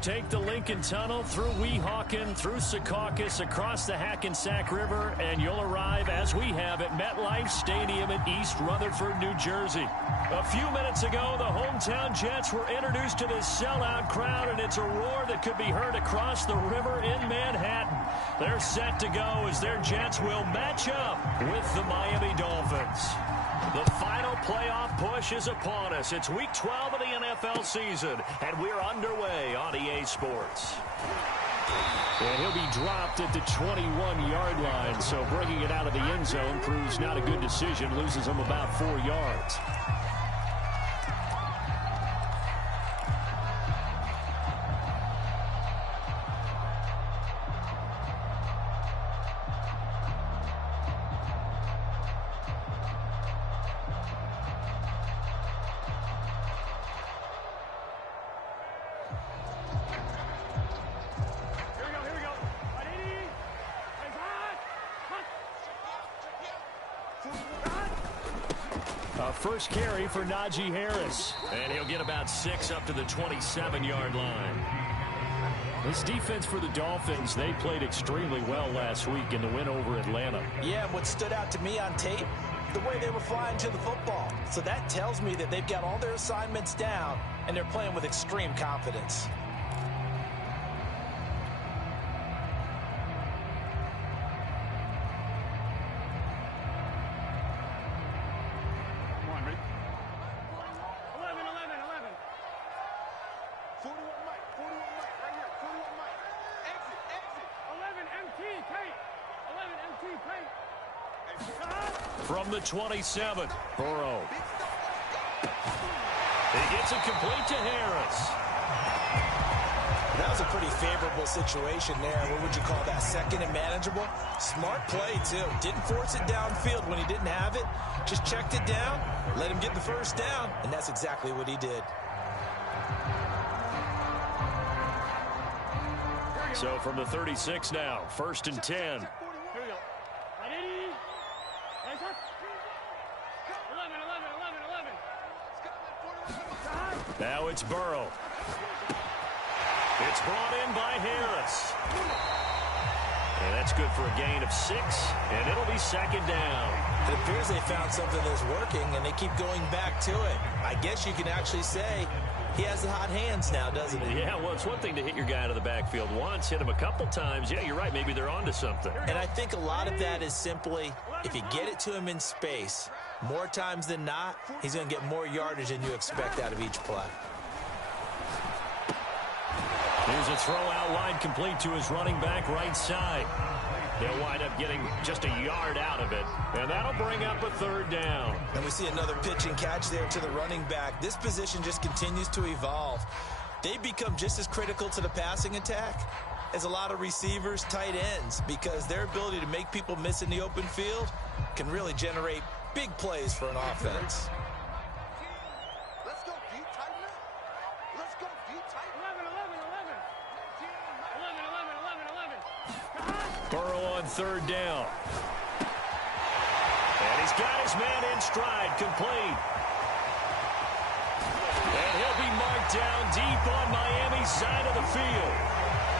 Take the Lincoln Tunnel through Weehawken, through Secaucus, across the Hackensack River, and you'll arrive, as we have, at MetLife Stadium in East Rutherford, New Jersey. A few minutes ago, the hometown Jets were introduced to this sellout crowd, and it's a roar that could be heard across the river in Manhattan. They're set to go as their Jets will match up with the Miami Dolphins. The final playoff push is upon us. It's Week 12 of the NFL season, and we're underway on EA Sports. And he'll be dropped at the 21-yard line, so bringing it out of the end zone proves not a good decision, loses him about 4 yards. First carry for Najee Harris. And he'll get about 6 up to the 27-yard line. This defense for the Dolphins, they played extremely well last week in the win over Atlanta. Yeah, what stood out to me on tape, the way they were flying to the football. So that tells me that they've got all their assignments down, and they're playing with extreme confidence. From the 27, Burrow. He gets it complete to Harris. That was a pretty favorable situation there. What would you call that? Second and manageable? Smart play, too. Didn't force it downfield when he didn't have it. Just checked it down, let him get the first down, and that's exactly what he did. So from the 36 now, 1st and 10. Now it's Burrow. It's brought in by Harris. And that's good for a gain of 6, and it'll be 2nd down. It appears they found something that's working, and they keep going back to it. I guess you can actually say he has the hot hands now, doesn't he? Yeah, well, it's one thing to hit your guy out of the backfield once, hit him a couple times. Yeah, you're right. Maybe they're onto something. And I think a lot of that is simply, if you get it to him in space, more times than not, he's going to get more yardage than you expect out of each play. Here's a throw out wide, complete to his running back right side. They'll wind up getting just a yard out of it, and that'll bring up a 3rd down. And we see another pitch and catch there to the running back. This position just continues to evolve. They become just as critical to the passing attack as a lot of receivers, tight ends, because their ability to make people miss in the open field can really generate big plays for an offense. Let's go deep, tighten up. Let's go deep, tighten. 11. Burrow on 3rd down. And he's got his man in stride, complete. And he'll be marked down deep on Miami's side of the field.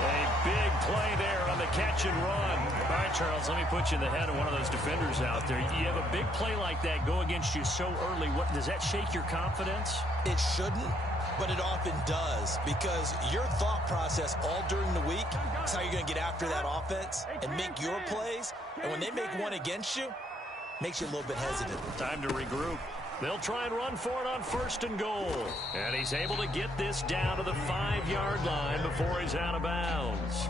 A big play there on the catch and run. All right, Charles, let me put you in the head of one of those defenders out there. You have a big play like that go against you so early. What does that shake your confidence? It shouldn't, but it often does, because your thought process all during the week is how you're going to get after that offense and make your plays. And when they make one against you, makes you a little bit hesitant. Time to regroup. They'll try and run for it on 1st and goal. And he's able to get this down to the 5-yard line before he's out of bounds.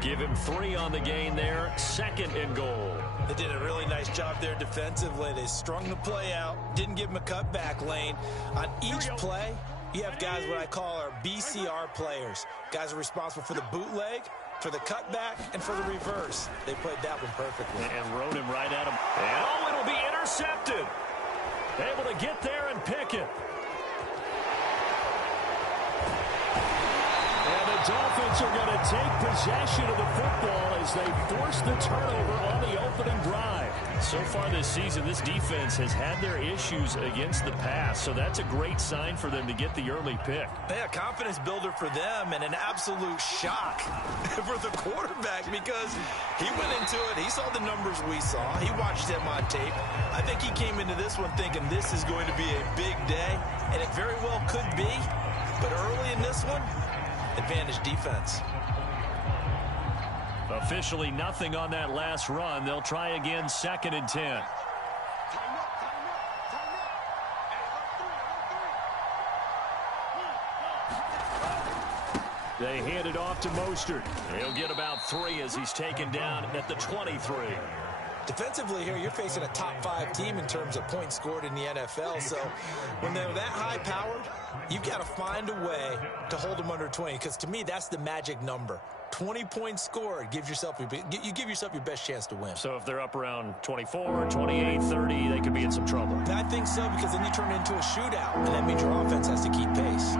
Give him 3 on the gain there, 2nd and goal. They did a really nice job there defensively. They strung the play out, didn't give him a cutback lane. On each play, you have guys what I call our BCR players. Guys are responsible for the bootleg, for the cutback, and for the reverse. They played that one perfectly. And rode him right at him. And oh, it'll be intercepted. Able to get there and pick it. And the Dolphins are going to take possession of the football as they force the turnover on the opening drive. So far this season, this defense has had their issues against the pass, so that's a great sign for them to get the early pick. Yeah, confidence builder for them and an absolute shock for the quarterback because he went into it. He saw the numbers we saw. He watched them on tape. I think he came into this one thinking this is going to be a big day, and it very well could be. But early in this one, advantage defense. Officially nothing on that last run. They'll try again, 2nd and 10. They hand it off to Mostert. He'll get about 3 as he's taken down at the 23. Defensively here, you're facing a top-5 team in terms of points scored in the NFL. So when they're that high-powered, you've got to find a way to hold them under 20. Because to me, that's the magic number. 20 points scored, you give yourself your best chance to win. So if they're up around 24, 28, 30, they could be in some trouble. I think so, because then you turn it into a shootout, and that means your offense has to keep pace.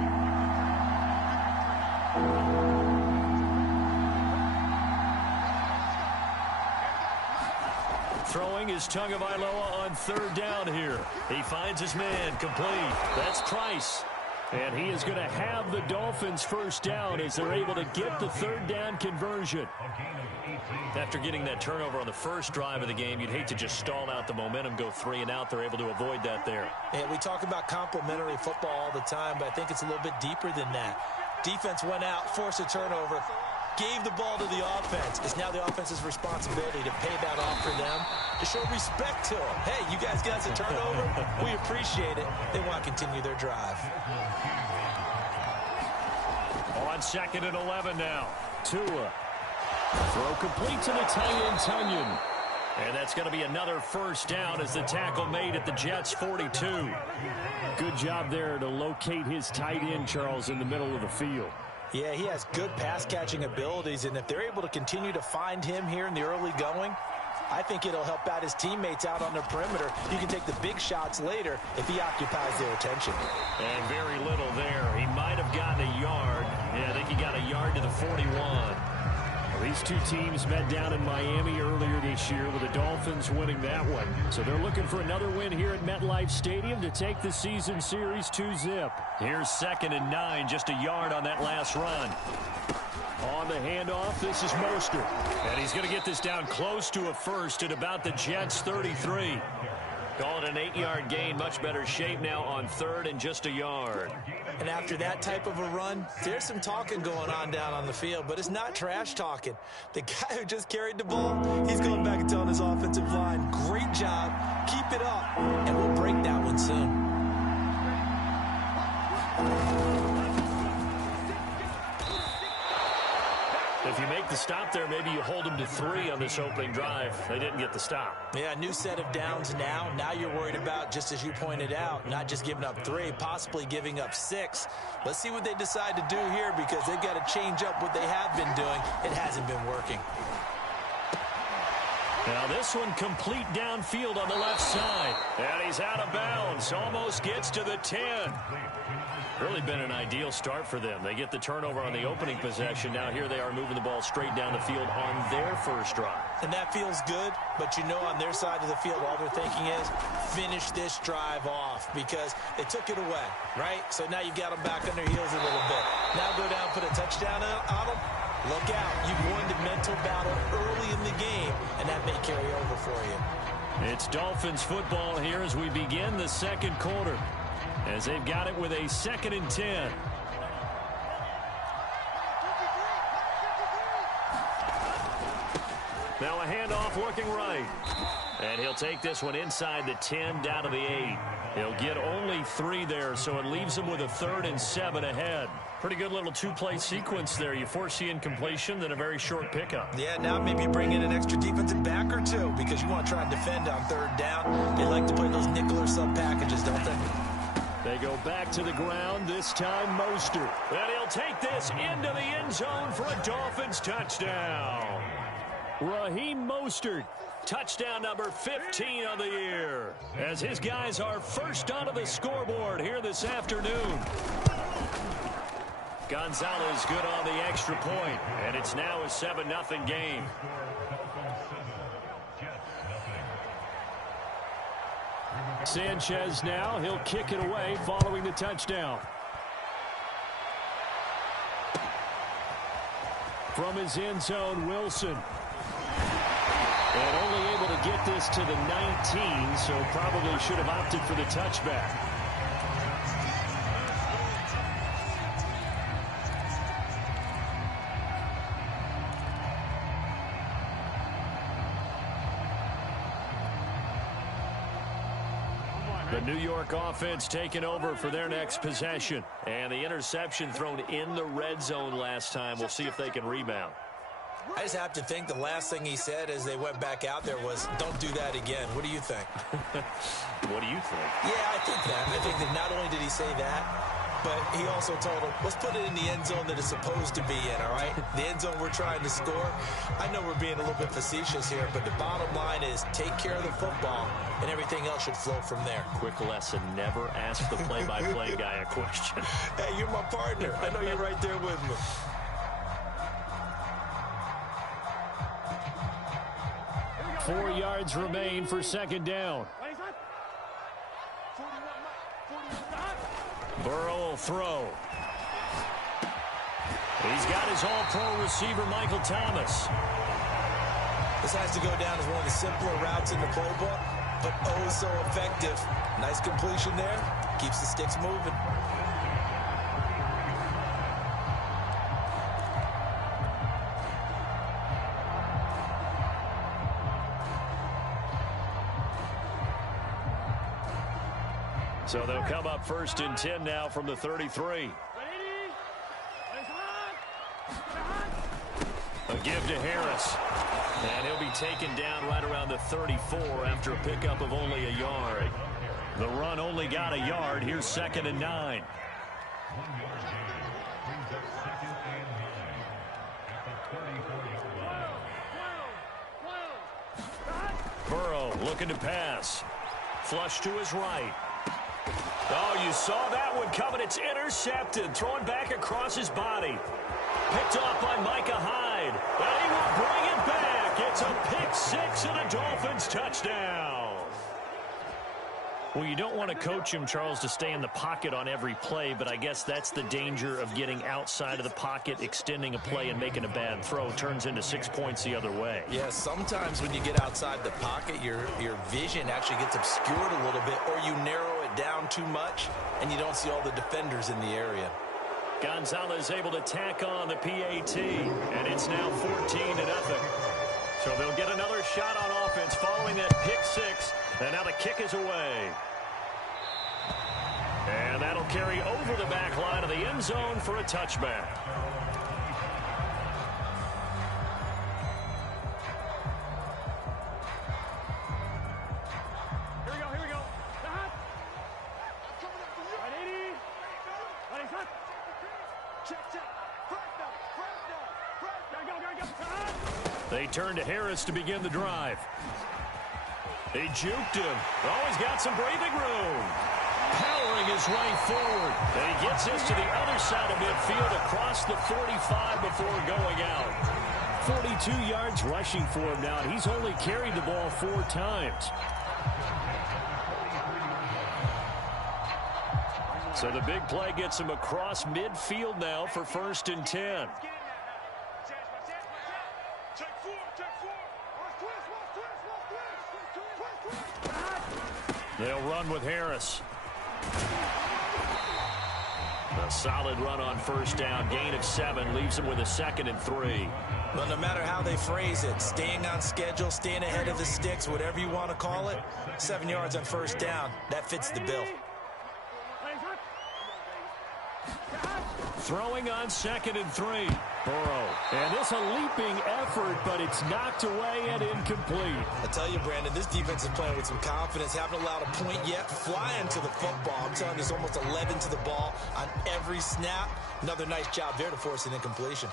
Throwing is Tagovailoa on 3rd down here. He finds his man, complete. That's Price. And he is going to have the Dolphins 1st down as they're able to get the 3rd down conversion. After getting that turnover on the first drive of the game, you'd hate to just stall out the momentum, go 3 and out. They're able to avoid that there. And we talk about complementary football all the time, but I think it's a little bit deeper than that. Defense went out, forced a turnover, gave the ball to the offense. It's now the offense's responsibility to pay that off for them, to show respect to them. Hey, you guys got us a turnover. We appreciate it. They want to continue their drive. On 2nd and 11 now. Tua. Throw complete to the tight end, Tunyon. And that's going to be another 1st down as the tackle made at the Jets' 42. Good job there to locate his tight end, Charles, in the middle of the field. Yeah, he has good pass-catching abilities, and if they're able to continue to find him here in the early going, I think it'll help out his teammates out on the perimeter. You can take the big shots later if he occupies their attention. And very little there. He might have gotten a yard. Yeah, I think he got a yard to the 41. Well, these two teams met down in Miami earlier this year with the Dolphins winning that one. So they're looking for another win here at MetLife Stadium to take the season series 2-zip. Here's 2nd and 9, just a yard on that last run. On the handoff, this is Mostert. And he's going to get this down close to a 1st at about the Jets' 33. Call it an 8-yard gain, much better shape now on 3rd and just a yard. And after that type of a run, there's some talking going on down on the field, but it's not trash talking. The guy who just carried the ball, he's going back and telling his offensive line, great job, keep it up, and we'll break that one soon. If you make the stop there, maybe you hold them to 3 on this opening drive. They didn't get the stop. Yeah, new set of downs now. Now you're worried about, just as you pointed out, not just giving up 3, possibly giving up 6. Let's see what they decide to do here because they've got to change up what they have been doing. It hasn't been working. Now this one complete downfield on the left side. And he's out of bounds. Almost gets to the 10. Really been an ideal start for them. They get the turnover on the opening possession. Now here they are moving the ball straight down the field on their first drive. And that feels good, but you know on their side of the field all they're thinking is finish this drive off because they took it away, right? So now you've got them back on their heels a little bit. Now go down, put a touchdown on them. Look out. You've won the mental battle early in the game, and that may carry over for you. It's Dolphins football here as we begin the second quarter. As they've got it with a 2nd and 10. Now a handoff looking right. And he'll take this one inside the 10 down to the 8. He'll get only 3 there, so it leaves him with a 3rd and 7 ahead. Pretty good little 2-play sequence there. You force the incompletion, then a very short pickup. Yeah, now maybe bring in an extra defensive back or 2 because you want to try and defend on 3rd down. They like to play those nickel or sub packages, don't they? They go back to the ground, this time Mostert. And he'll take this into the end zone for a Dolphins touchdown. Raheem Mostert, touchdown number 15 on the year, as his guys are first onto the scoreboard here this afternoon. Gonzalez good on the extra point, and it's now a 7-0 game. Sanchez now, he'll kick it away following the touchdown. From his end zone, Wilson. And only able to get this to the 19, so probably should have opted for the touchback. The New York offense taking over for their next possession. And the interception thrown in the red zone last time. We'll see if they can rebound. I just have to think the last thing he said as they went back out there was, don't do that again. What do you think? What do you think? Yeah, I think that. I think that not only did he say that, but he also told him, let's put it in the end zone that it's supposed to be in, all right? The end zone we're trying to score. I know we're being a little bit facetious here, but the bottom line is take care of the football, and everything else should flow from there. Quick lesson, never ask the play-by-play guy a question. Hey, you're my partner. I know you're right there with me. Four yards remain for second down. Burrow will throw. He's got his all-pro receiver, Michael Thomas. This has to go down as one of the simpler routes in the playbook, but oh so effective. Nice completion there. Keeps the sticks moving. So they'll come up 1st and 10 now from the 33. A give to Harris. And he'll be taken down right around the 34 after a pickup of only a yard. The run only got a yard. Here's 2nd and 9. Burrow looking to pass. Flush to his right. Oh, you saw that one coming. It's intercepted. Thrown back across his body. Picked off by Micah Hyde. And he will bring it back. It's a pick six and a Dolphins touchdown. Well, you don't want to coach him, Charles, to stay in the pocket on every play, but I guess that's the danger of getting outside of the pocket, extending a play, and making a bad throw. Turns into 6 points the other way. Yeah, sometimes when you get outside the pocket, your vision actually gets obscured a little bit, or you narrow it down too much, and you don't see all the defenders in the area. Gonzalez able to tack on the PAT, and it's now 14-0. So they'll get another shot on offense following that pick six, and now the kick is away. And that'll carry over the back line of the end zone for a touchback. Here we go. Right, 80. Ready, set. Check. Go. They turn to Harris to begin the drive. They juked him. Oh, he's got some breathing room. Powering his way forward. And he gets this to the other side of midfield across the 45 before going out. 42 yards rushing for him now. He's only carried the ball 4 times. So the big play gets him across midfield now for 1st and 10. They'll run with Harris. A solid run on 1st down. Gain of 7 leaves him with a 2nd and 3. Well, no matter how they phrase it, staying on schedule, staying ahead of the sticks, whatever you want to call it, 7 yards on 1st down, that fits the bill. Throwing on 2nd and 3. Burrow. And this a leaping effort, but it's knocked away and incomplete. I tell you, Brandon, this defense is playing with some confidence. Haven't allowed a point yet. Flying to the football. I'm telling you, there's almost 11 to the ball on every snap. Another nice job there to force an incompletion.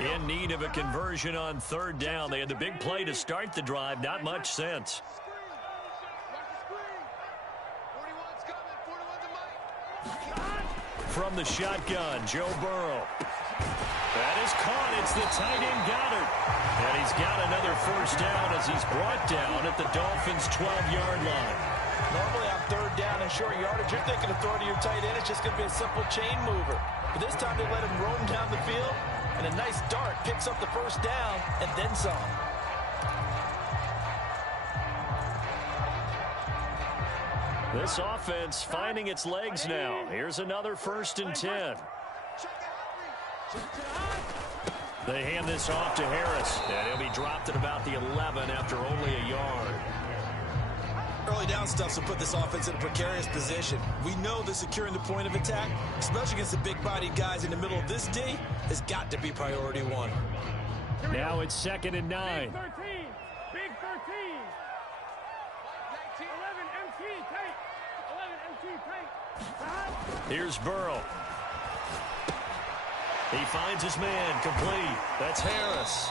In need of a conversion on third down. They had the big play to start the drive. Not much sense. From the shotgun, Joe Burrow. That is caught. It's the tight end Goddard. And he's got another first down as he's brought down at the Dolphins' 12-yard line. Normally on third down and short yardage, you're thinking of throwing to your tight end. It's just going to be a simple chain mover. But this time they let him roam down the field, and a nice dart picks up the first down and then some. This offense finding its legs now. Here's another 1st and 10. They hand this off to Harris, and he'll be dropped at about the 11 after only a yard. Early down stuff will put this offense in a precarious position. We know that securing the point of attack, especially against the big-bodied guys in the middle of this D, has got to be priority one. Now it's 2nd and 9. Big 13. Big 13. 11 MT tight. 11 MT tight. Here's Burrow. He finds his man complete. That's Harris.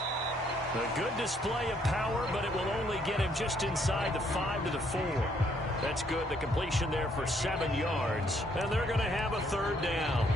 A good display of power, but it will only get him just inside the 5 to the 4. That's good. The completion there for 7 yards. And they're going to have a third down.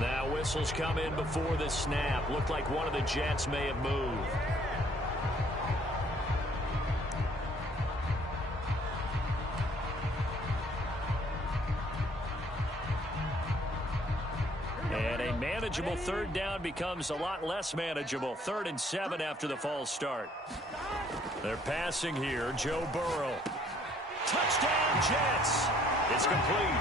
Now whistles come in before the snap. Looked like one of the Jets may have moved. And a manageable third down becomes a lot less manageable. 3rd and 7 after the false start. They're passing here. Joe Burrow. Touchdown, Jets. It's complete.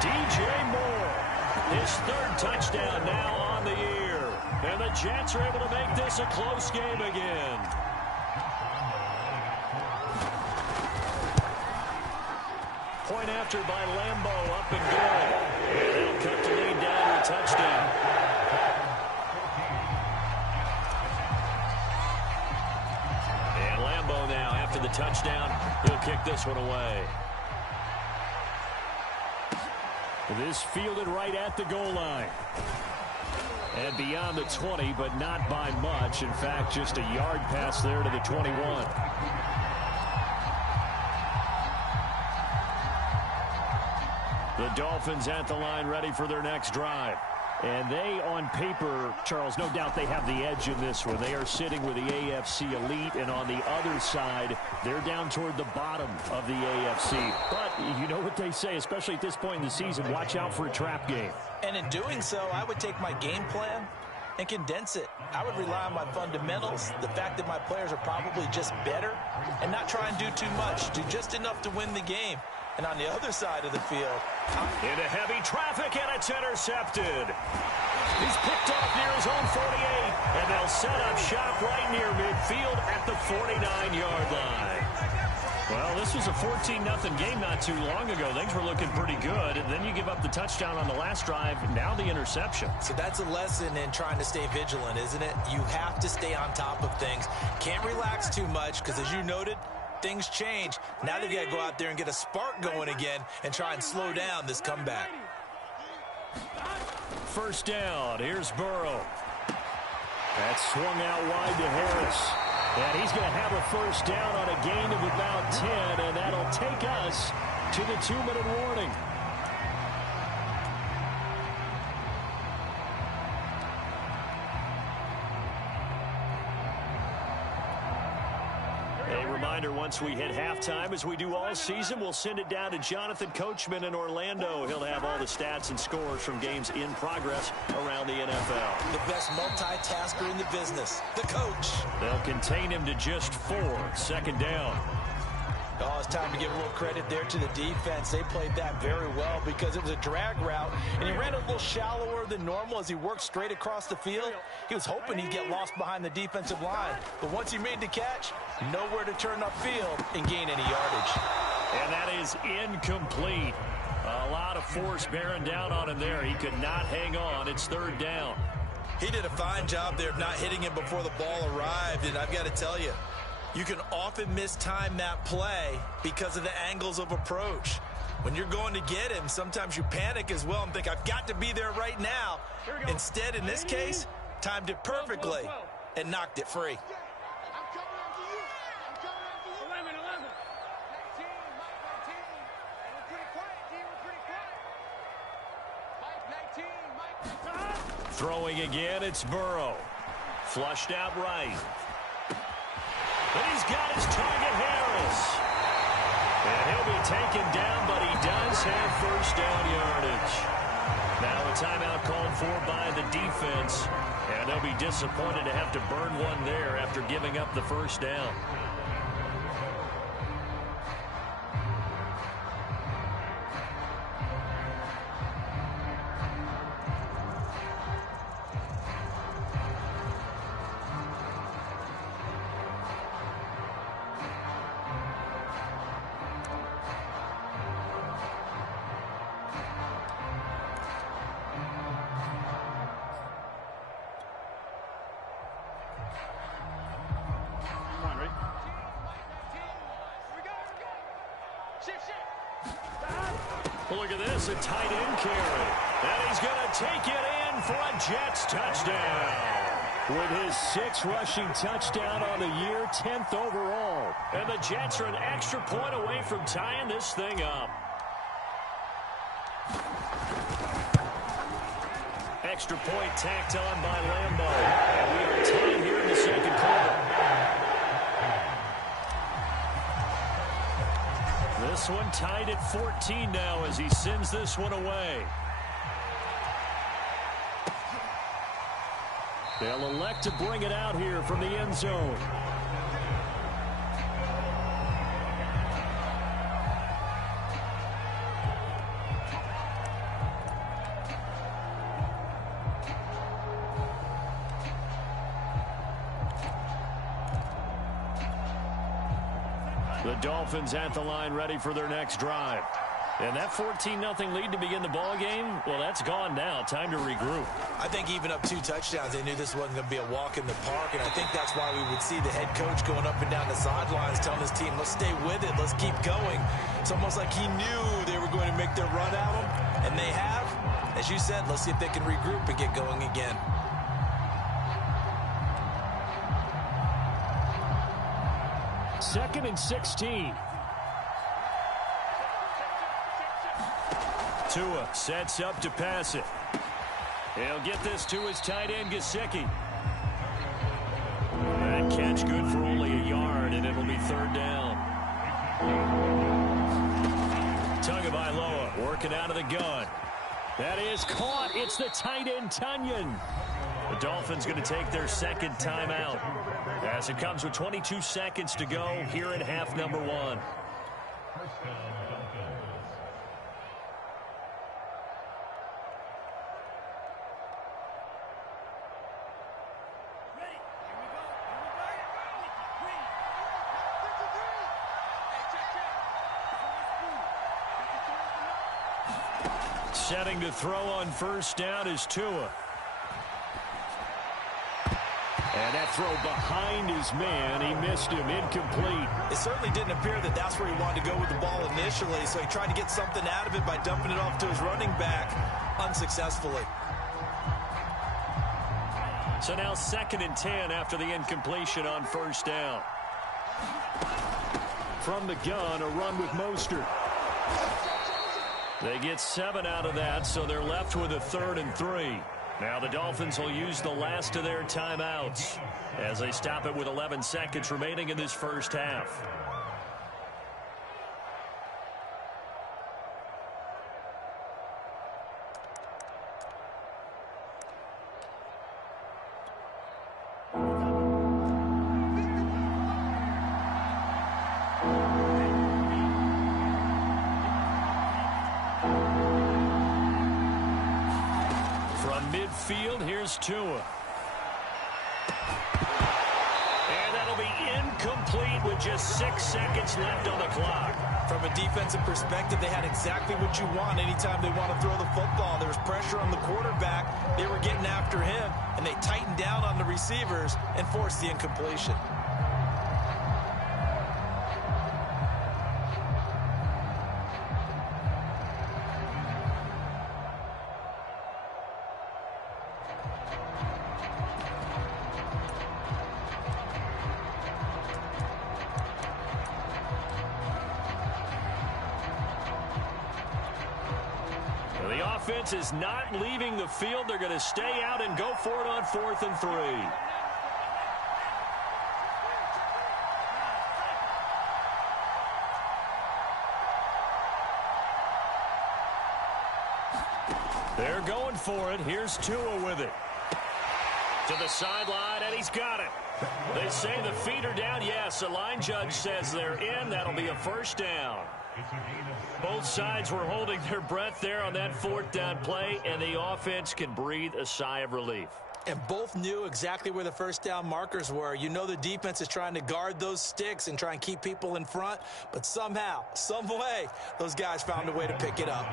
DJ Moore. His 3rd touchdown now on the year. And the Jets are able to make this a close game again. Point after by Lambeau, up and good. And they'll cut the lead down to a touchdown. And Lambeau now, after the touchdown, he'll kick this one away. This fielded right at the goal line. And beyond the 20, but not by much. In fact, just a yard pass there to the 21. The Dolphins at the line ready for their next drive. And they, on paper, Charles, no doubt they have the edge in this one. They are sitting with the AFC elite, and on the other side, they're down toward the bottom of the AFC. But you know what they say, especially at this point in the season, watch out for a trap game. And in doing so, I would take my game plan and condense it. I would rely on my fundamentals, the fact that my players are probably just better, and not try and do too much, do just enough to win the game. And on the other side of the field, into heavy traffic, and it's intercepted. He's picked off near his own 48, and they'll set up shop right near midfield at the 49-yard line. Well, this was a 14-0 game not too long ago. Things were looking pretty good, and then you give up the touchdown on the last drive, now the interception. So that's a lesson in trying to stay vigilant, isn't it? You have to stay on top of things. Can't relax too much, because as you noted, things change. Now they've got to go out there and get a spark going again and try and slow down this comeback. First down. Here's Burrow. That's swung out wide to Harris. And he's going to have a first down on a gain of about 10, and that'll take us to the 2-minute warning. Once we hit halftime, as we do all season, we'll send it down to Jonathan Coachman in Orlando. He'll have all the stats and scores from games in progress around the NFL. The best multitasker in the business, the coach. They'll contain him to just 4. Second down. Oh, it's time to give a little credit there to the defense. They played that very well because it was a drag route, and he ran a little shallower than normal as he worked straight across the field. He was hoping he'd get lost behind the defensive line, but once he made the catch, nowhere to turn upfield and gain any yardage. And that is incomplete. A lot of force bearing down on him there. He could not hang on. It's third down. He did a fine job there of not hitting him before the ball arrived, and I've got to tell you, you can often mistime that play because of the angles of approach. When you're going to get him, sometimes you panic as well and think, I've got to be there right now. Instead, in this case, timed it perfectly and knocked it free. I'm coming after you. I'm coming after you. 11, 11. 19, Mike 19. And we're pretty quiet, team. We're pretty quiet. Mike 19, Mike 19. Throwing again, it's Burrow. Flushed out right. And he's got his target, Harris. And he'll be taken down, but he does have first down yardage. Now a timeout called for by the defense. And they'll be disappointed to have to burn one there after giving up the first down. Come on, Rick. Well, look at this, a tight end carry. And he's going to take it in for a Jets touchdown. With his 6th rushing touchdown on the year, 10th overall. And the Jets are an extra point away from tying this thing up. Extra point tacked on by Lambeau. And we are tied here in the second quarter. This one tied at 14 now as he sends this one away. They'll elect to bring it out here from the end zone. The Dolphins at the line ready for their next drive. And that 14-0 lead to begin the ball game, well, that's gone now. Time to regroup. I think even up 2 touchdowns, they knew this wasn't going to be a walk in the park, and I think that's why we would see the head coach going up and down the sidelines telling his team, let's stay with it, let's keep going. It's almost like he knew they were going to make their run at him, and they have. As you said, let's see if they can regroup and get going again. Second and 16. Tua sets up to pass it. He'll get this to his tight end, Gesicki. That catch good for only a yard, and it'll be third down. Tagovailoa working out of the gun. That is caught. It's the tight end, Tunyon. The Dolphins going to take their second timeout as it comes with 22 seconds to go here at half number 1. Setting to throw on first down is Tua. And that throw behind his man, he missed him, incomplete. It certainly didn't appear that that's where he wanted to go with the ball initially, so he tried to get something out of it by dumping it off to his running back unsuccessfully. So now 2nd and 10 after the incompletion on first down. From the gun, a run with Mostert. They get 7 out of that, so they're left with a 3rd and 3. Now the Dolphins will use the last of their timeouts as they stop it with 11 seconds remaining in this first half. midfield. Here's Tua. And that'll be incomplete with just 6 seconds left on the clock. From a defensive perspective, they had exactly what you want anytime they want to throw the football. There was pressure on the quarterback. They were getting after him, and they tightened down on the receivers and forced the incompletion. The offense is not leaving the field. They're going to stay out and go for it on 4th and 3. They're going for it. Here's Tua with it. To the sideline, and he's got it. They say the feet are down. Yes, the line judge says they're in. That'll be a first down. Both sides were holding their breath there on that 4th down play, and the offense can breathe a sigh of relief. And both knew exactly where the first down markers were. You know the defense is trying to guard those sticks and try and keep people in front, but somehow, some way, those guys found a way to pick it up.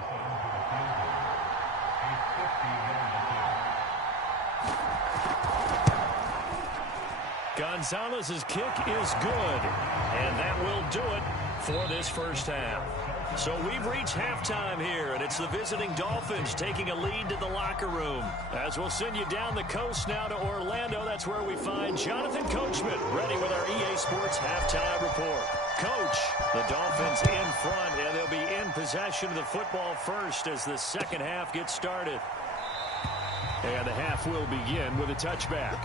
Gonzalez's kick is good, and that will do it for this first half. So we've reached halftime here, and it's the visiting Dolphins taking a lead to the locker room. As we'll send you down the coast now to Orlando, that's where we find Jonathan Coachman ready with our EA Sports halftime report. Coach, the Dolphins in front, and they'll be in possession of the football first as the second half gets started. And the half will begin with a touchback.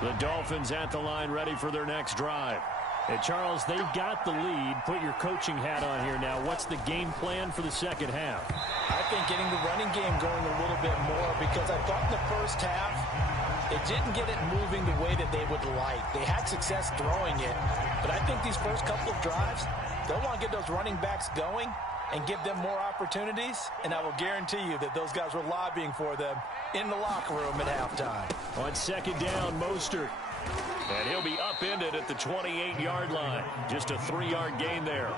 The Dolphins at the line ready for their next drive. And Charles, they've got the lead. Put your coaching hat on here now. What's the game plan for the second half? I think getting the running game going a little bit more, because I thought in the first half they didn't get it moving the way that they would like. They had success throwing it, but I think these first couple of drives, they'll want to get those running backs going and give them more opportunities, and I will guarantee you that those guys were lobbying for them in the locker room at halftime. On second down, Mostert. And he'll be upended at the 28-yard line. Just a 3-yard gain there.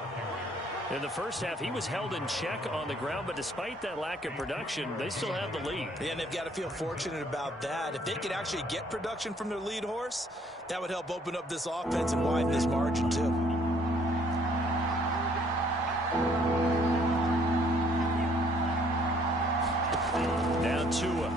In the first half, he was held in check on the ground, but despite that lack of production, they still have the lead. Yeah, and they've got to feel fortunate about that. If they could actually get production from their lead horse, that would help open up this offense and widen this margin, too. Now Tua.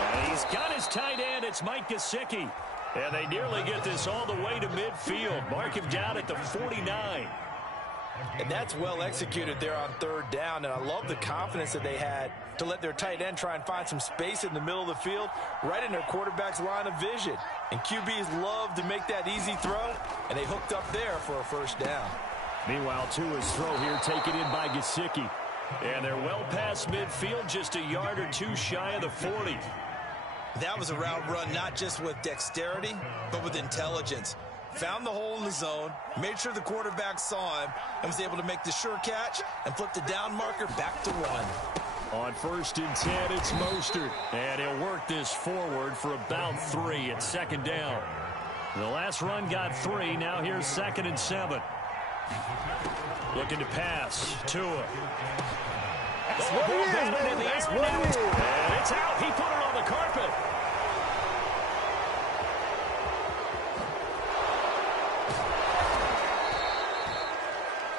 And he's got his tight end. It's Mike Gesicki. And they nearly get this all the way to midfield. Mark him down at the 49. And that's well executed there on third down. And I love the confidence that they had to let their tight end try and find some space in the middle of the field, right in their quarterback's line of vision. And QBs love to make that easy throw, and they hooked up there for a first down. Meanwhile, Tua's throw here taken in by Gesicki. And they're well past midfield, just a yard or two shy of the 40. That was a route run not just with dexterity, but with intelligence. Found the hole in the zone, made sure the quarterback saw him, and was able to make the sure catch and flip the down marker back to 1. On 1st and 10, it's Mostert. And he'll work this forward for about 3 at second down. The last run got 3. Now here's 2nd and 7. Looking to pass. Tua. That's what it is, man. That's what it is. And it's out. He put it on the carpet.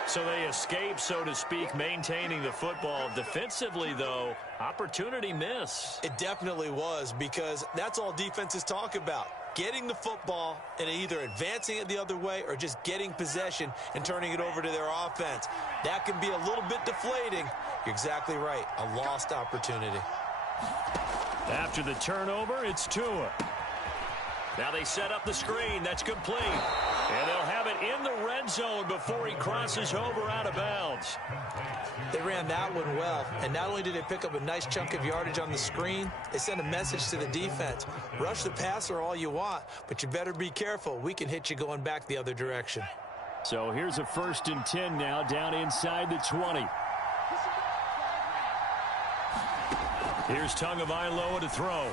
So they escape, so to speak, maintaining the football. Defensively, though, opportunity miss. It definitely was, because that's all defenses talk about. Getting the football and either advancing it the other way or just getting possession and turning it over to their offense. That can be a little bit deflating. You're exactly right. A lost opportunity. After the turnover, it's Tua. Now they set up the screen. That's complete. And they'll have it in the red zone before he crosses over out of bounds. They ran that one well, and not only did they pick up a nice chunk of yardage on the screen, they sent a message to the defense. Rush the passer all you want, but you better be careful. We can hit you going back the other direction. So here's a 1st and 10 now down inside the 20. Here's Tagovailoa to throw.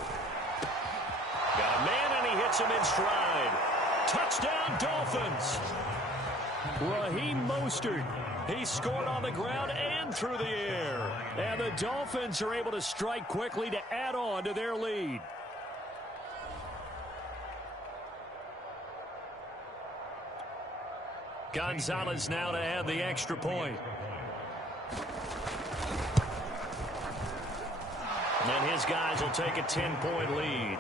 Got a man, and he hits him in stride. Touchdown, Dolphins. Raheem Mostert. He scored on the ground and through the air. And the Dolphins are able to strike quickly to add on to their lead. Gonzalez now to add the extra point. And his guys will take a 10-point lead.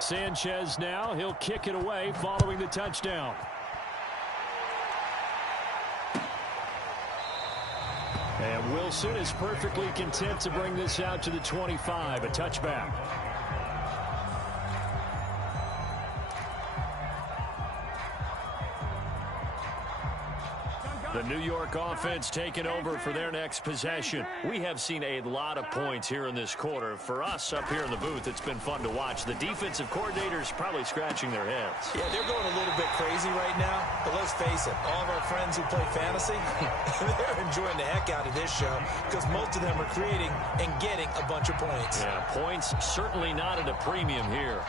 Sanchez now, he'll kick it away following the touchdown. And Wilson is perfectly content to bring this out to the 25, a touchback. The New York offense taking over for their next possession. We have seen a lot of points here in this quarter. For us up here in the booth, it's been fun to watch. The defensive coordinators probably scratching their heads. Yeah, they're going a little bit crazy right now. But let's face it, all of our friends who play fantasy, they're enjoying the heck out of this show because most of them are creating and getting a bunch of points. Yeah, points certainly not at a premium here.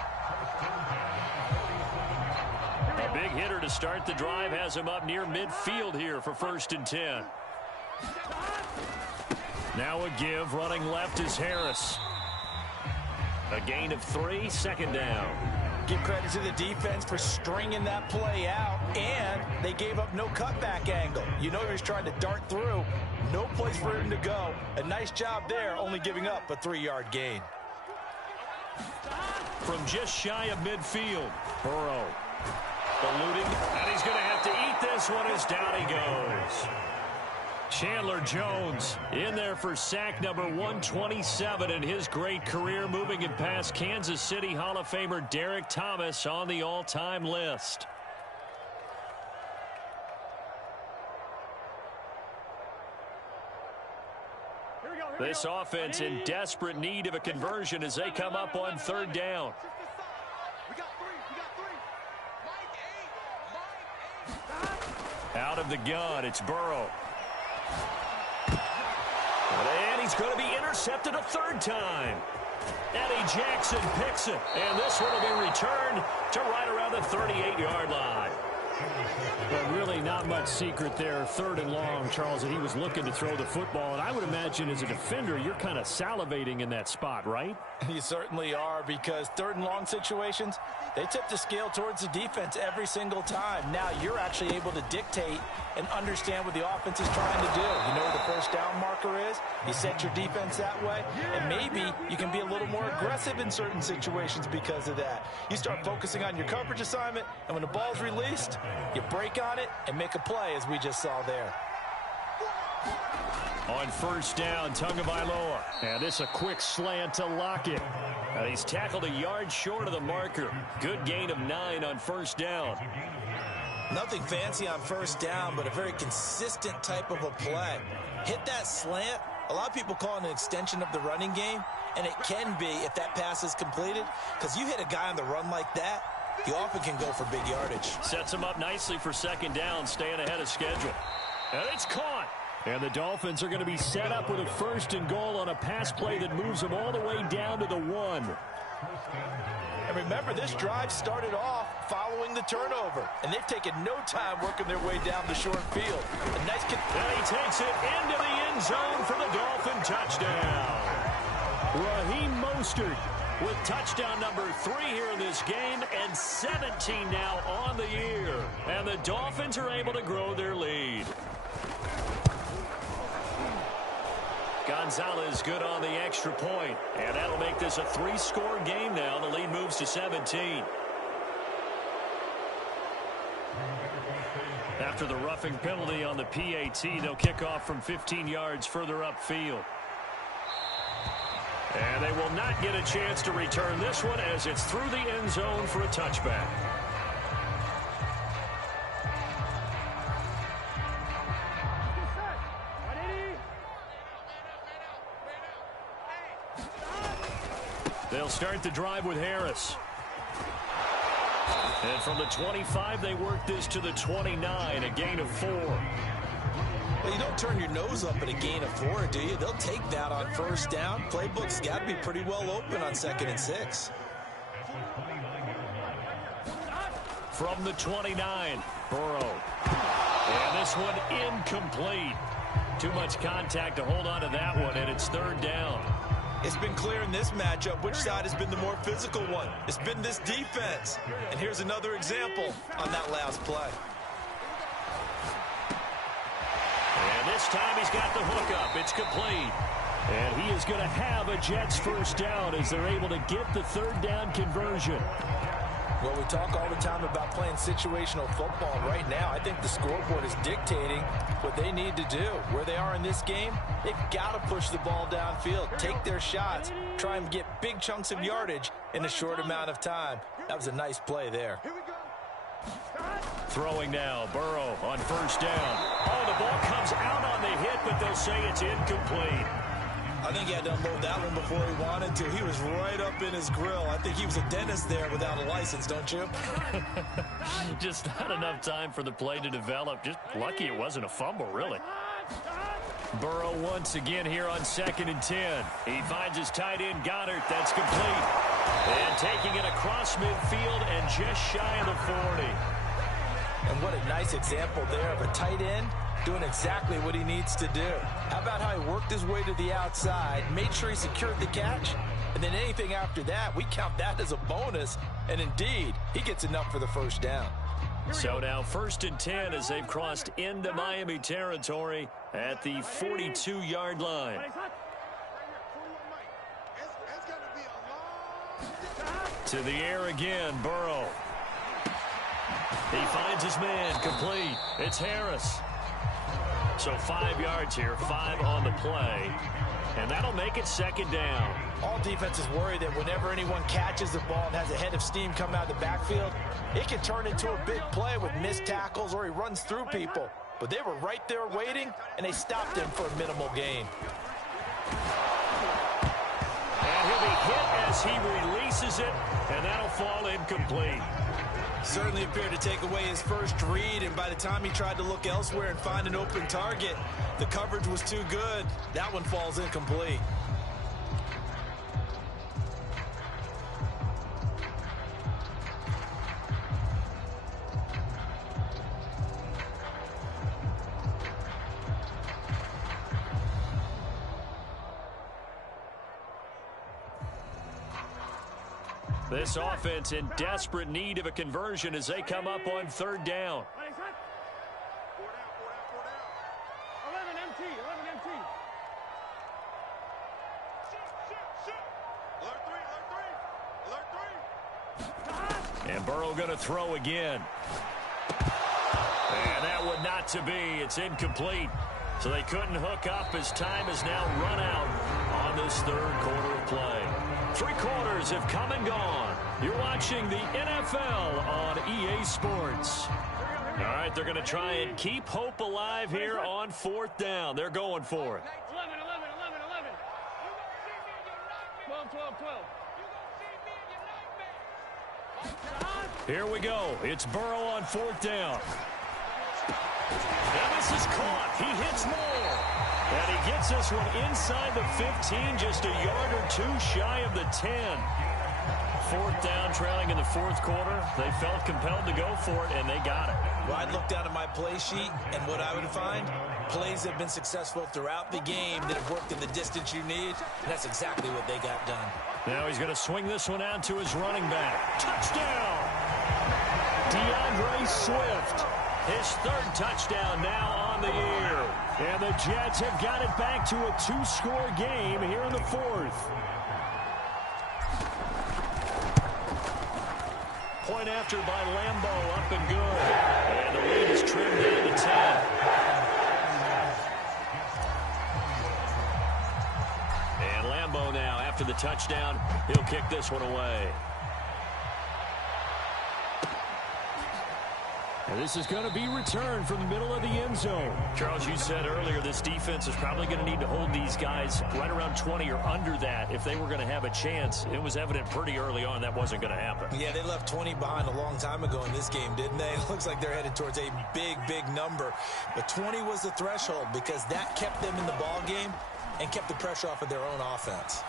A big hitter to start the drive has him up near midfield here for 1st and 10. Now a give, running left is Harris. A gain of 3, 2nd down. Give credit to the defense for stringing that play out, and they gave up no cutback angle. You know he was trying to dart through. No place for him to go. A nice job there, only giving up a 3-yard gain. From just shy of midfield, Burrow. Eluding, and he's going to have to eat this one as down he goes. Chandler Jones in there for sack number 127 in his great career, moving it past Kansas City Hall of Famer Derek Thomas on the all-time list. This offense in desperate need of a conversion as they come up on 3rd down. Out of the gun, it's Burrow. And he's going to be intercepted a 3rd time. Eddie Jackson picks it, and this one will be returned to right around the 38-yard line. But really not much secret there. 3rd and long, Charles, and he was looking to throw the football. And I would imagine as a defender, you're kind of salivating in that spot, right? You certainly are, because 3rd and long situations, they tip the scale towards the defense every single time. Now you're actually able to dictate and understand what the offense is trying to do. You know where the 1st down marker is. You set your defense that way, and maybe you can be a little more aggressive in certain situations because of that. You start focusing on your coverage assignment, and when the ball's released, you break on it and make a play, as we just saw there. On 1st down, Tagovailoa. And this a quick slant to Lockett. And he's tackled a yard short of the marker. Good gain of 9 on 1st down. Nothing fancy on 1st down, but a very consistent type of a play. Hit that slant. A lot of people call it an extension of the running game, and it can be if that pass is completed, because you hit a guy on the run like that, you often can go for big yardage. Sets him up nicely for 2nd down, staying ahead of schedule. And it's caught. And the Dolphins are going to be set up with a 1st and goal on a pass play that moves them all the way down to the 1. And remember, this drive started off following the turnover, and they've taken no time working their way down the short field. A nice and he takes it into the end zone for the Dolphin touchdown. Raheem Mostert with touchdown number 3 here in this game, and 17 now on the year. And the Dolphins are able to grow their lead. Gonzalez good on the extra point, and that'll make this a 3-score game now. The lead moves to 17. After the roughing penalty on the PAT, they'll kick off from 15 yards further upfield. And they will not get a chance to return this one as it's through the end zone for a touchback. They'll start the drive with Harris. And from the 25, they work this to the 29, a gain of 4. Well, you don't turn your nose up at a gain of 4, do you? They'll take that on first down. Playbook's got to be pretty well open on 2nd and 6. From the 29, Burrow. And this one incomplete. Too much contact to hold on to that one, and it's 3rd down. It's been clear in this matchup which side has been the more physical one. It's been this defense. And here's another example on that last play. And this time he's got the hookup. It's complete. And he is going to have a Jets first down as they're able to get the 3rd down conversion. Well, we talk all the time about playing situational football. Right now, I think the scoreboard is dictating what they need to do. Where they are in this game, they've got to push the ball downfield, take their shots, try and get big chunks of yardage in a short amount of time. That was a nice play there. Throwing now, Burrow on first down. Oh, the ball comes out on the hit, but they'll say it's incomplete. I think he had to unload that one before he wanted to. He was right up in his grill. I think he was a dentist there without a license, don't you? Just not enough time for the play to develop. Just lucky it wasn't a fumble, really. Burrow once again here on 2nd and 10. He finds his tight end, Goddard. That's complete. And taking it across midfield and just shy of the 40. And what a nice example there of a tight end doing exactly what he needs to do. How about how he worked his way to the outside, made sure he secured the catch, and then anything after that, we count that as a bonus. And indeed, he gets enough for the first down. So now 1st and 10 as they've crossed into Miami territory at the 42-yard line. To the air again, Burrow. He finds his man, complete. It's Harris. So 5 yards here, 5 on the play. And that'll make it 2nd down. All defenses worry that whenever anyone catches the ball and has a head of steam come out of the backfield, it can turn into a big play with missed tackles or he runs through people. But they were right there waiting, and they stopped him for a minimal gain. And he'll be hit as he releases it, and that'll fall incomplete. Certainly appeared to take away his first read, and by the time he tried to look elsewhere and find an open target, the coverage was too good. That one falls incomplete. This offense in desperate need of a conversion as they come up on 3rd down. 11 MT, 11 MT. Alert 3. And Burrow going to throw again. And that would not to be. It's incomplete. So they couldn't hook up as time has now run out on this 3rd quarter of play. 3 quarters have come and gone. You're watching the NFL on EA Sports. All right, they're going to try and keep hope alive here on 4th down. They're going for it. 11, 11, 11, 11. 12, 12, 12. Here we go. It's Burrow on 4th down. And this is caught. He hits more. And he gets this one inside the 15, just a yard or 2 shy of the 10. 4th down, trailing in the 4th quarter. They felt compelled to go for it, and they got it. Well, I'd look down at my play sheet, and what I would find, plays that have been successful throughout the game that have worked in the distance you need, and that's exactly what they got done. Now he's going to swing this one out to his running back. Touchdown! DeAndre Swift. His 3rd touchdown now on the year. And the Jets have got it back to a 2-score game here in the 4th. Point after by Lambeau, up and good. And the lead is trimmed down to 10. And Lambeau now, after the touchdown, he'll kick this one away. And this is going to be returned from the middle of the end zone. Charles, you said earlier this defense is probably going to need to hold these guys right around 20 or under that if they were going to have a chance. It was evident pretty early on that wasn't going to happen. Yeah, they left 20 behind a long time ago in this game, didn't they? It looks like they're headed towards a big, big number. But 20 was the threshold because that kept them in the ball game and kept the pressure off of their own offense.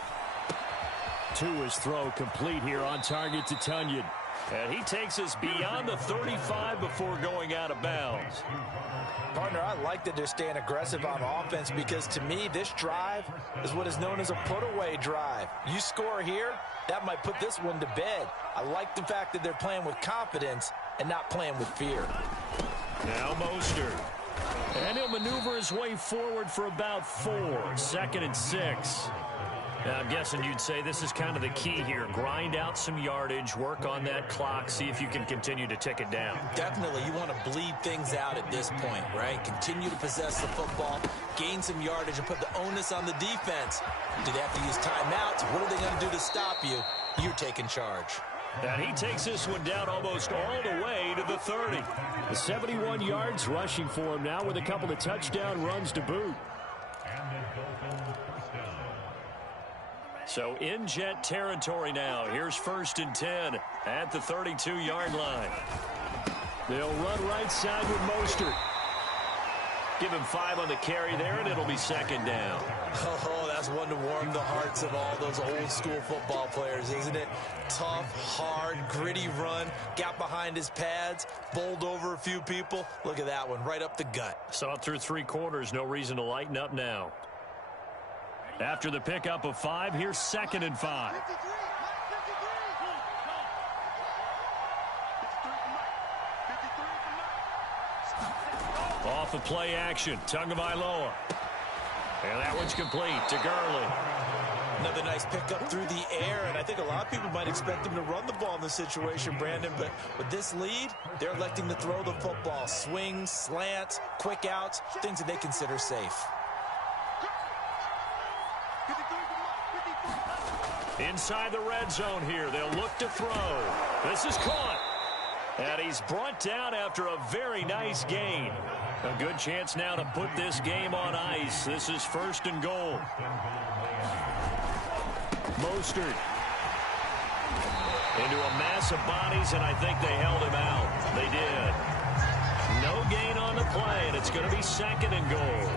Tua's throw complete here on target to Tunyon. And he takes us beyond the 35 before going out of bounds. Partner, I like that they're staying aggressive on offense because to me, this drive is what is known as a put-away drive. You score here, that might put this one to bed. I like the fact that they're playing with confidence and not playing with fear. Now Mostert. And he'll maneuver his way forward for about 4. 2nd and 6. Now, I'm guessing you'd say this is kind of the key here. Grind out some yardage, work on that clock, see if you can continue to tick it down. Definitely, you want to bleed things out at this point, right? Continue to possess the football, gain some yardage, and put the onus on the defense. Do they have to use timeouts? What are they going to do to stop you? You're taking charge. And he takes this one down almost all the way to the 30. The 71 yards rushing for him now with a couple of touchdown runs to boot. So in Jet territory now. Here's 1st and 10 at the 32-yard line. They'll run right side with Mostert. Give him 5 on the carry there, and it'll be 2nd down. Oh, that's one to warm the hearts of all those old-school football players, isn't it? Tough, hard, gritty run. Got behind his pads, bowled over a few people. Look at that one, right up the gut. Saw it through 3 quarters. No reason to lighten up now. After the pickup of 5, here's 2nd and 5. Off of play action, Tagovailoa. And that one's complete to Gurley. Another nice pickup through the air, and I think a lot of people might expect them to run the ball in this situation, Brandon, but with this lead, they're electing to throw the football. Swings, slants, quick outs, things that they consider safe. Inside the red zone here, they'll look to throw. This is caught. And he's brought down after a very nice gain. A good chance now to put this game on ice. This is 1st and goal. Mostert. Into a mass of bodies, and I think they held him out. They did. No gain on the play, and it's going to be 2nd and goal.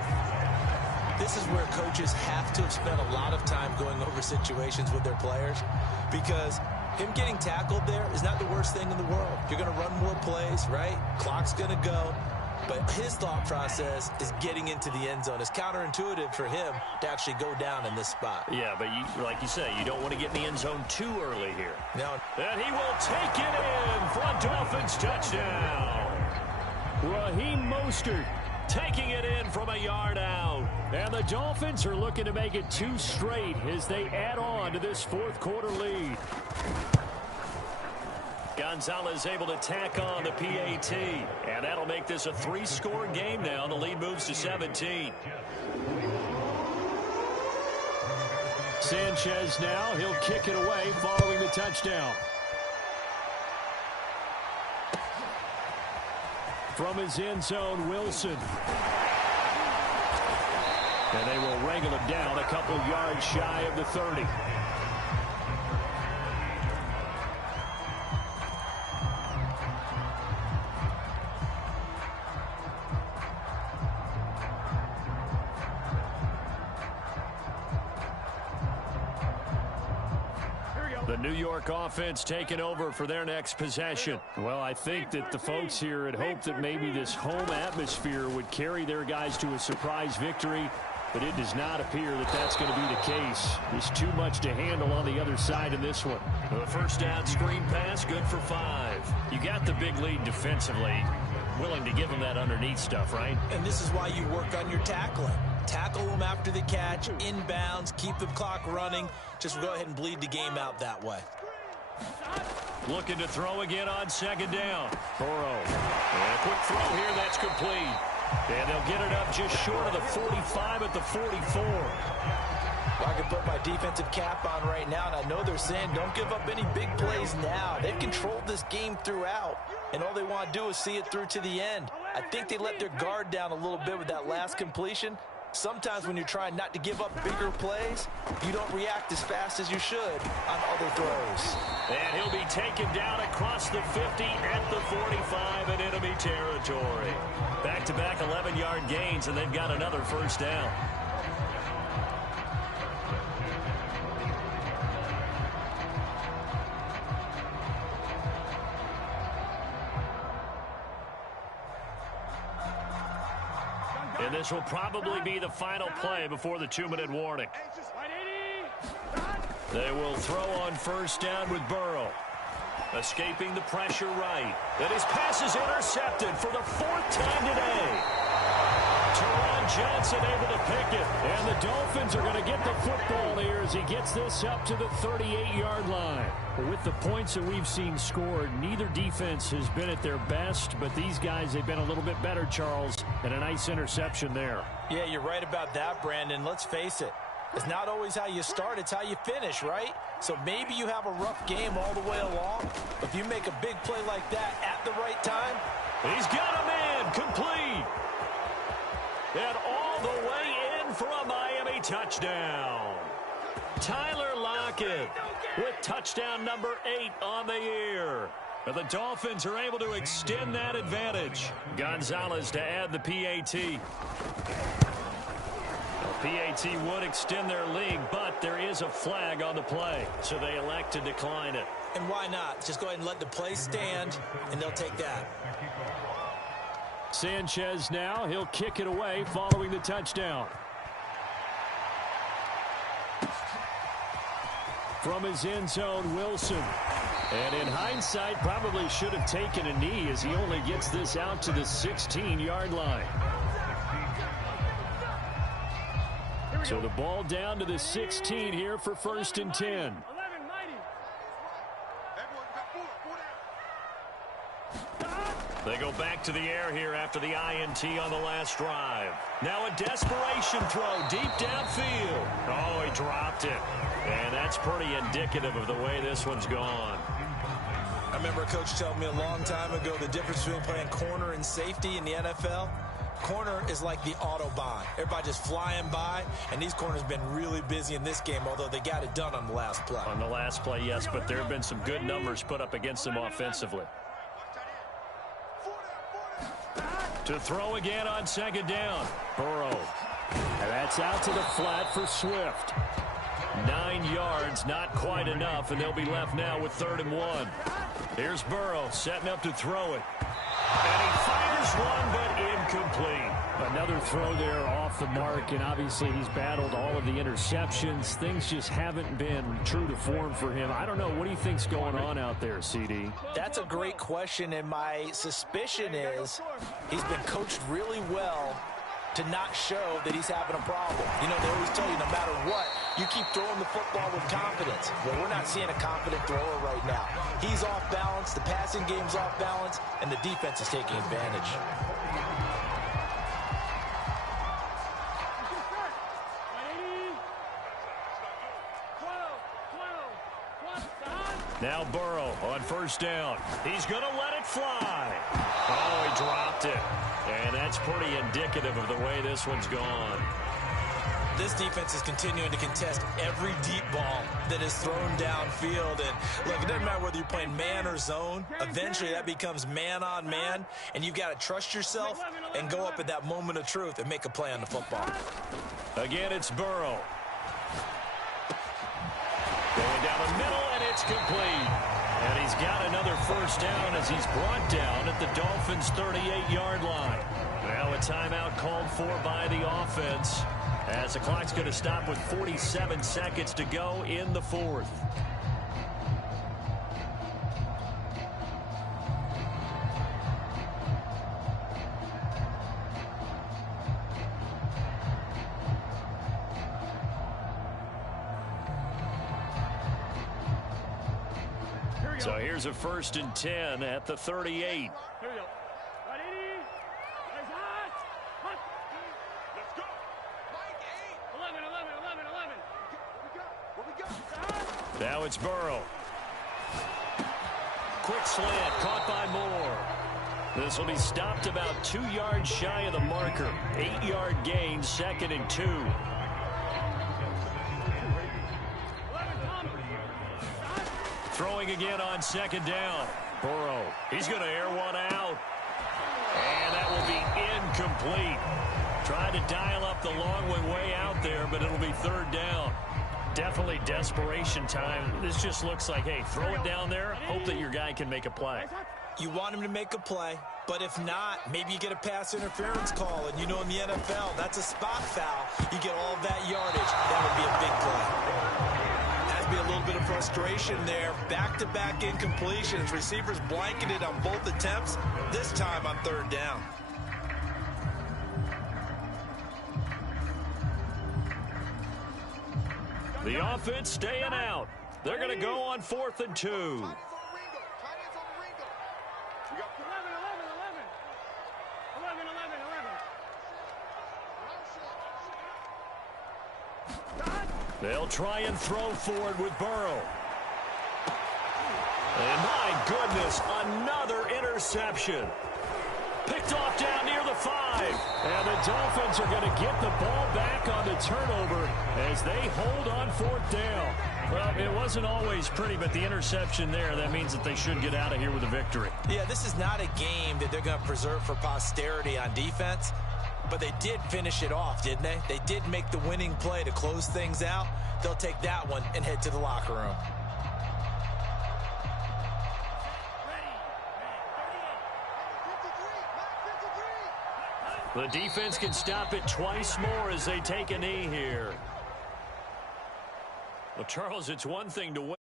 This is where coaches have to have spent a lot of time going over situations with their players because him getting tackled there is not the worst thing in the world. You're going to run more plays, right? Clock's going to go. But his thought process is getting into the end zone. It's counterintuitive for him to actually go down in this spot. Yeah, but like you say, you don't want to get in the end zone too early here. No. And he will take it in for a Dolphins touchdown. Raheem Mostert taking it in from a yard out. And the Dolphins are looking to make it 2 straight as they add on to this 4th quarter lead. Gonzalez able to tack on the PAT. And that'll make this a 3-score game now. The lead moves to 17. Sanchez now. He'll kick it away following the touchdown. From his end zone, Wilson. And they will wrangle him down a couple yards shy of the 30. The New York offense taking over for their next possession. Well, I think that the folks here had hoped that maybe this home atmosphere would carry their guys to a surprise victory, but it does not appear that that's going to be the case. There's too much to handle on the other side in this one. The first down screen pass, good for 5. You got the big lead defensively. Willing to give them that underneath stuff, right? And this is why you work on your tackling. Tackle them after the catch, inbounds, keep the clock running. Just go ahead and bleed the game out that way. Looking to throw again on 2nd down. Burrow. And a quick throw here, that's complete. And they'll get it up just short of the 45 at the 44. Well, I can put my defensive cap on right now, and I know they're saying don't give up any big plays now. They've controlled this game throughout. and all they want to do is see it through to the end. I think they let their guard down a little bit with that last completion. Sometimes when you're trying not to give up bigger plays, you don't react as fast as you should on other throws. And he'll be taken down across the 50 at the 45 in enemy territory. Back-to-back 11-yard gains, and they've got another first down. And this will probably be the final play before the 2-minute warning. They will throw on first down with Burrow. Escaping the pressure right. And his pass is intercepted for the 4th time today. Teron Johnson able to pick it. And the Dolphins are going to get the football here as he gets this up to the 38-yard line. With the points that we've seen scored, neither defense has been at their best, but these guys, they've been a little bit better, Charles, and a nice interception there. Yeah, you're right about that, Brandon. Let's face it. It's not always how you start, it's how you finish, right? So maybe you have a rough game all the way along. If you make a big play like that at the right time. He's got a man complete. And all the way in for a Miami touchdown. Tyler Lockett with touchdown number 8 on the year. And the Dolphins are able to extend that advantage. Gonzalez to add the PAT. PAT would extend their lead, but there is a flag on the play, so they elect to decline it. And why not? Just go ahead and let the play stand, and they'll take that. Sanchez now, he'll kick it away following the touchdown. From his end zone, Wilson. And in hindsight, probably should have taken a knee as he only gets this out to the 16-yard line. So the ball down to the 16 here for 1st and 10. They go back to the air here after the INT on the last drive. Now a desperation throw deep downfield. Oh, he dropped it. And that's pretty indicative of the way this one's gone. I remember a coach telling me a long time ago the difference between playing corner and safety in the NFL. Corner is like the Autobahn. Everybody just flying by, and these corners have been really busy in this game, although they got it done on the last play. On the last play, yes, but there have been some good numbers put up against them offensively. To throw again on 2nd down. Burrow. And that's out to the flat for Swift. 9 yards, not quite enough, and they'll be left now with 3rd and 1. Here's Burrow setting up to throw it. And he fires one, but incomplete. Another throw there off the mark, and obviously he's battled all of the interceptions. Things just haven't been true to form for him. I don't know. What do you think's going on out there, CD? That's a great question, and my suspicion is he's been coached really well to not show that he's having a problem. You know, they always tell you no matter what, you keep throwing the football with confidence. Well, we're not seeing a confident thrower right now. He's off balance, the passing game's off balance, and the defense is taking advantage. Now Burrow on 1st down. He's going to let it fly. Oh, he dropped it. And that's pretty indicative of the way this one's gone. This defense is continuing to contest every deep ball that is thrown downfield. And look, it doesn't matter whether you're playing man or zone. Eventually that becomes man on man, and you've got to trust yourself and go up at that moment of truth and make a play on the football. Again, it's Burrow. Going down the middle, and it's complete. And he's got another first down as he's brought down at the Dolphins' 38-yard line. Now a timeout called for by the offense, as the clock's going to stop with 47 seconds to go in the 4th. So here's a 1st and 10 at the 38. Here we go. Ready? Eyes hot. Hot. Let's go. 11, 11, 11, 11. What we got? Now it's Burrow. quick slant, caught by Moore. This will be stopped about 2 yards shy of the marker. 8-yard gain, 2nd and 2. Throwing again on 2nd down. Burrow, he's going to air one out. And that will be incomplete. Tried to dial up the long way out there, but it'll be 3rd down. Definitely desperation time. This just looks like, hey, throw it down there, hope that your guy can make a play. You want him to make a play, but if not, maybe you get a pass interference call, and you know in the NFL, that's a spot foul. You get all that yardage. That would be a big play. Has to be a little bit of frustration there. Back-to-back incompletions. Receivers blanketed on both attempts, this time on 3rd down. The offense staying out. They're going to go on 4th and 2. We got 11. They'll try and throw forward with Burrow. And my goodness, another interception. Picked off down near the 5. And the Dolphins are going to get the ball back on the turnover as they hold on 4th down. Well, it wasn't always pretty, but the interception there, that means that they should get out of here with a victory. Yeah, this is not a game that they're going to preserve for posterity on defense, but they did finish it off, didn't they? They did make the winning play to close things out. They'll take that one and head to the locker room. The defense can stop it twice more as they take a knee here. Well, Charles, it's one thing to win.